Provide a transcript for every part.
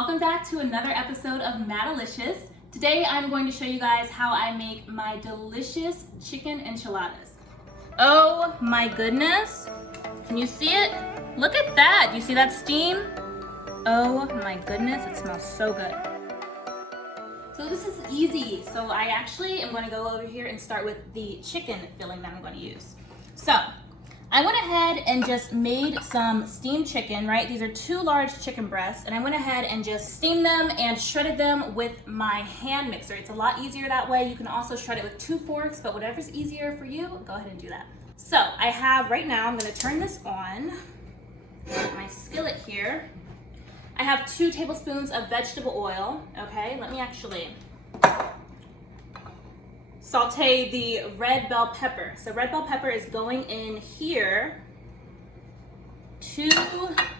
Welcome back to another episode of Madilicious. Today I'm going to show you guys how I make my delicious chicken enchiladas. Oh my goodness, can you see it? Look at that, you see that steam? Oh my goodness, it smells so good. So this is easy. So I actually am going to go over here and start with the chicken filling that I'm going to use. So I went ahead and just made some steamed chicken, right? These are 2 large chicken breasts, and I went ahead and just steamed them and shredded them with my hand mixer. It's a lot easier that way. You can also shred it with 2 forks, but whatever's easier for you, go ahead and do that. So I have, right now, I'm gonna turn this on, my skillet here. I have 2 tablespoons of vegetable oil, okay? Let me actually saute the red bell pepper. So red bell pepper is going in here.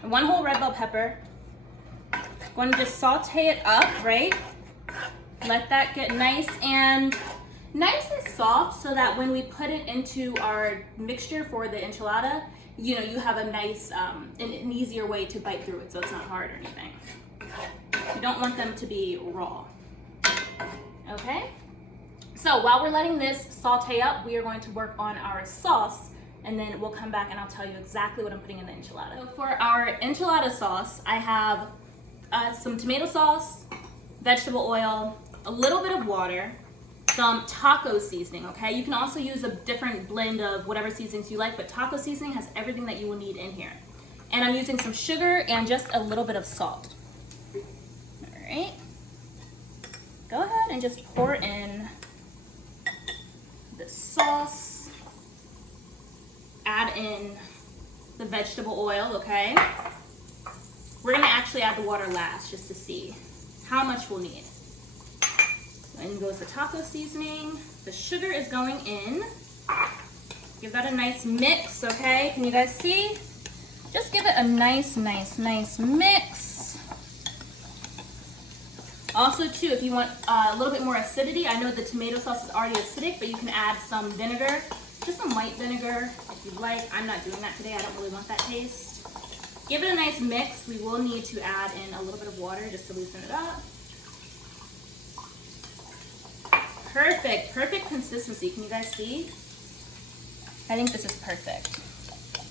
1 whole red bell pepper. Going to just saute it up, right? Let that get nice and soft so that when we put it into our mixture for the enchilada, you know, you have a nice, an easier way to bite through it so it's not hard or anything. You don't want them to be raw. Okay? So while we're letting this saute up, we are going to work on our sauce, and then we'll come back and I'll tell you exactly what I'm putting in the enchilada. So for our enchilada sauce, I have some tomato sauce, vegetable oil, a little bit of water, some taco seasoning, okay? You can also use a different blend of whatever seasonings you like, but taco seasoning has everything that you will need in here. And I'm using some sugar and just a little bit of salt. All right. Go ahead and just pour in the sauce, add in the vegetable oil, okay? We're gonna actually add the water last just to see how much we'll need. In goes the taco seasoning. The sugar is going in. Give that a nice mix, okay? Can you guys see? Just give it a nice mix. Also too, if you want a little bit more acidity, I know the tomato sauce is already acidic, but you can add some vinegar, just some white vinegar if you'd like. I'm not doing that today, I don't really want that taste. Give it a nice mix. We will need to add in a little bit of water just to loosen it up. Perfect consistency. Can you guys see? I think this is perfect.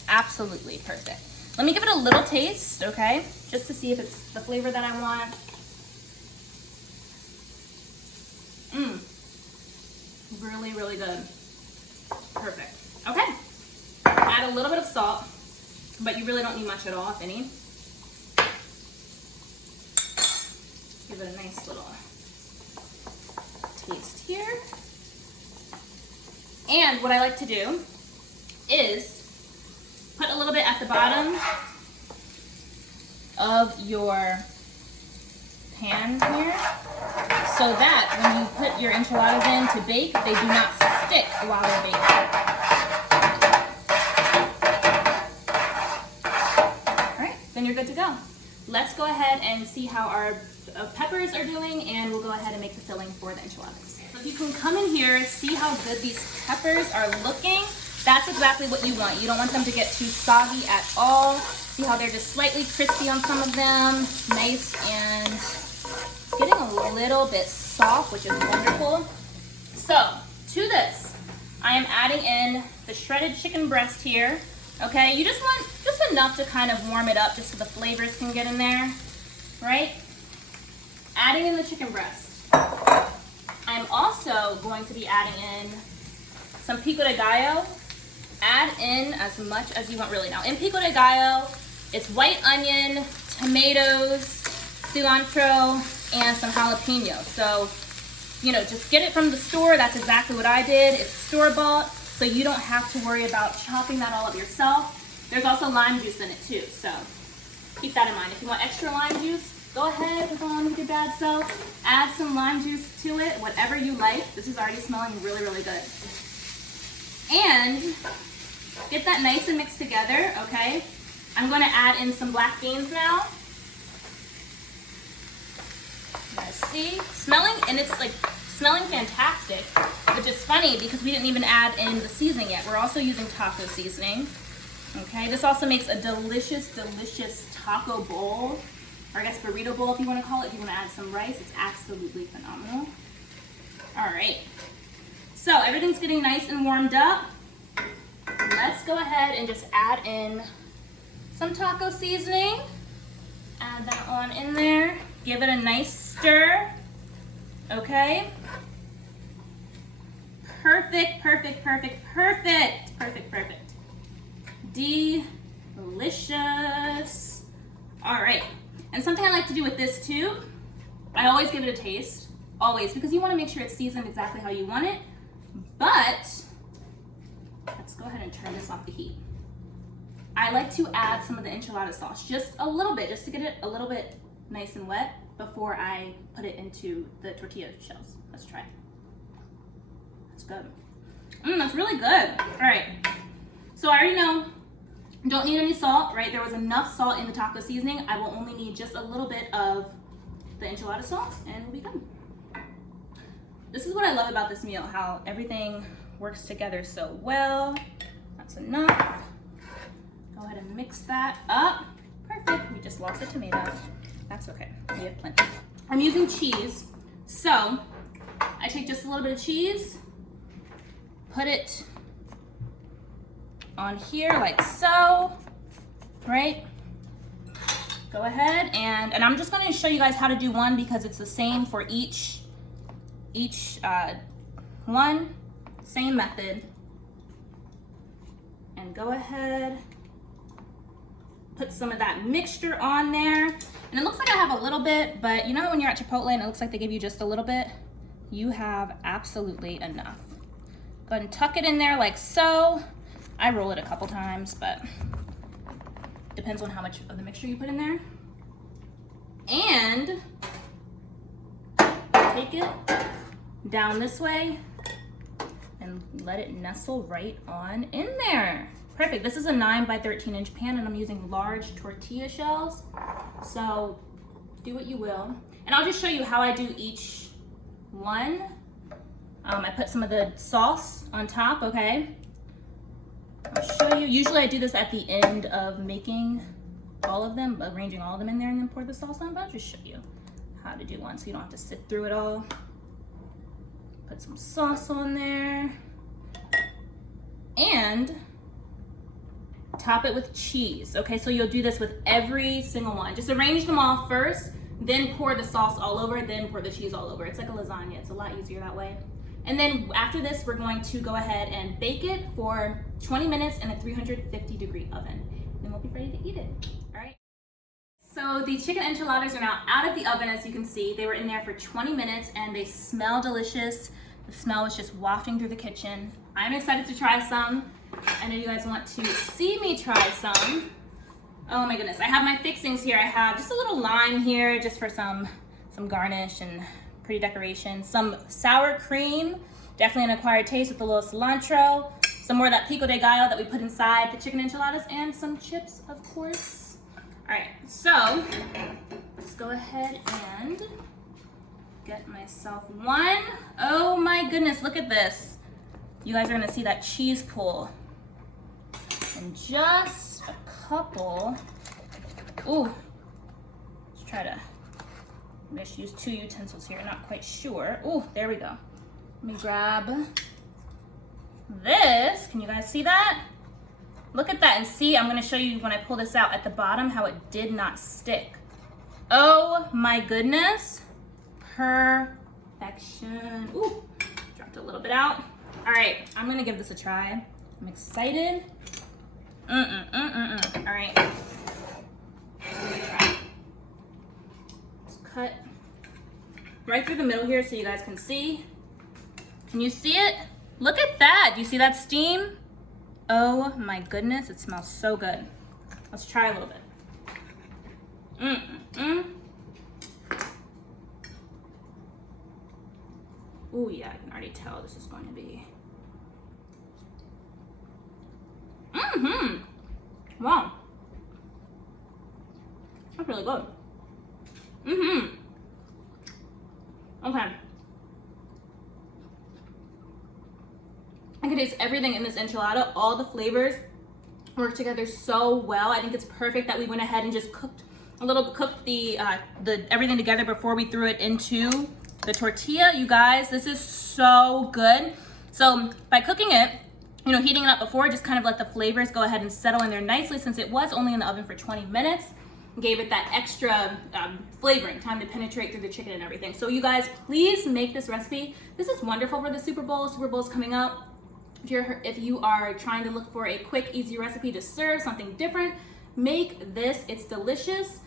Absolutely perfect. Let me give it a little taste, okay? Just to see if it's the flavor that I want. Really good. Perfect. Okay. Add a little bit of salt, but you really don't need much at all, if any. Give it a nice little taste here. And what I like to do is put a little bit at the bottom of your pan here, so that when you put your enchiladas in to bake, they do not stick while they're baking. All right, then you're good to go. Let's go ahead and see how our peppers are doing, and we'll go ahead and make the filling for the enchiladas. So if you can come in here, see how good these peppers are looking. That's exactly what you want. You don't want them to get too soggy at all. See how they're just slightly crispy on some of them, nice and getting a little bit soft, which is wonderful. So to this, I am adding in the shredded chicken breast here. Okay, you just want just enough to kind of warm it up just so the flavors can get in there, right? Adding in the chicken breast. I'm also going to be adding in some pico de gallo. Add in as much as you want really. Now in pico de gallo, it's white onion, tomatoes, cilantro, and some jalapeno. So, you know, just get it from the store. That's exactly what I did. It's store-bought, so you don't have to worry about chopping that all up yourself. There's also lime juice in it too, so keep that in mind. If you want extra lime juice, go ahead, go on with your bad self. Add some lime juice to it, whatever you like. This is already smelling really good. And get that nice and mixed together, okay? I'm gonna add in some black beans now. You guys see? Smelling, and it's like smelling fantastic, which is funny because we didn't even add in the seasoning yet. We're also using taco seasoning. Okay, this also makes a delicious taco bowl. or I guess burrito bowl if you want to call it. If you want to add some rice, it's absolutely phenomenal. All right, so everything's getting nice and warmed up. Let's go ahead and just add in some taco seasoning. Add that on in there. Give it a nice stir. Okay. Perfect, perfect, perfect, perfect, perfect, perfect. Delicious. All right. And something I like to do with this too, I always give it a taste, always, because you want to make sure it's seasoned exactly how you want it. But let's go ahead and turn this off the heat. I like to add some of the enchilada sauce, just a little bit, just to get it a little bit nice and wet before I put it into the tortilla shells. Let's try. That's good. That's really good. All right. So I already know, don't need any salt, right? There was enough salt in the taco seasoning. I will only need just a little bit of the enchilada sauce and we'll be done. This is what I love about this meal, how everything works together so well. That's enough. Go ahead and mix that up. Perfect. We just lost the tomatoes. That's okay. We have plenty. I'm using cheese. So I take just a little bit of cheese, put it on here like so, right? Go ahead and I'm just going to show you guys how to do one because it's the same for each one, same method. And go ahead, put some of that mixture on there. And it looks like I have a little bit, but you know when you're at Chipotle and it looks like they give you just a little bit? You have absolutely enough. Go ahead and tuck it in there like so. I roll it a couple times, but depends on how much of the mixture you put in there. And take it down this way and let it nestle right on in there. Perfect. This is a 9 by 13 inch pan and I'm using large tortilla shells. So do what you will. And I'll just show you how I do each one. I put some of the sauce on top, okay? I'll show you. Usually I do this at the end of making all of them, arranging all of them in there and then pour the sauce on, but I'll just show you how to do one so you don't have to sit through it all. Put some sauce on there. And top it with cheese. Okay, so you'll do this with every single one. Just arrange them all first, then pour the sauce all over, then pour the cheese all over. It's like a lasagna. It's a lot easier that way. And then after this, we're going to go ahead and bake it for 20 minutes in a 350-degree oven. Then we'll be ready to eat it. All right. So the chicken enchiladas are now out of the oven, as you can see. They were in there for 20 minutes and they smell delicious. The smell was just wafting through the kitchen. I'm excited to try some. I know you guys want to see me try some. Oh my goodness, I have my fixings here. I have just a little lime here just for some garnish and pretty decoration. Some sour cream, definitely an acquired taste with a little cilantro. Some more of that pico de gallo that we put inside the chicken enchiladas and some chips, of course. All right, so let's go ahead and get myself one. Oh my goodness, look at this. You guys are gonna see that cheese pool. And just a couple. Ooh, let's try to, I'm just use 2 utensils here, not quite sure. Ooh, there we go. Let me grab this. Can you guys see that? Look at that and see, I'm gonna show you when I pull this out at the bottom how it did not stick. Oh my goodness. Perfection. Ooh, dropped a little bit out. All right, I'm gonna give this a try. I'm excited. All right. Let's cut right through the middle here so you guys can see. Can you see it? Look at that. Do you see that steam? Oh my goodness, it smells so good. Let's try a little bit. Oh yeah, I can already tell this is going to be. Wow. That's really good. Okay. I can taste everything in this enchilada. All the flavors work together so well. I think it's perfect that we went ahead and just cooked cooked the everything together before we threw it into the tortilla. You guys, this is so good. So by cooking it, you know, heating it up before, just kind of let the flavors go ahead and settle in there nicely, since it was only in the oven for 20 minutes. Gave it that extra flavoring, time to penetrate through the chicken and everything. So you guys, please make this recipe. This is wonderful for the Super Bowl. Super Bowl's coming up. If you are trying to look for a quick, easy recipe to serve, something different, make this. It's delicious,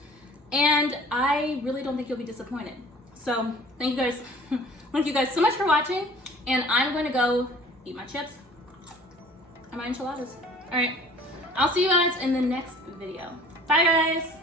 and I really don't think you'll be disappointed. So thank you guys. Thank you guys so much for watching, and I'm going to go eat my chips and my enchiladas. All right, I'll see you guys in the next video. Bye guys.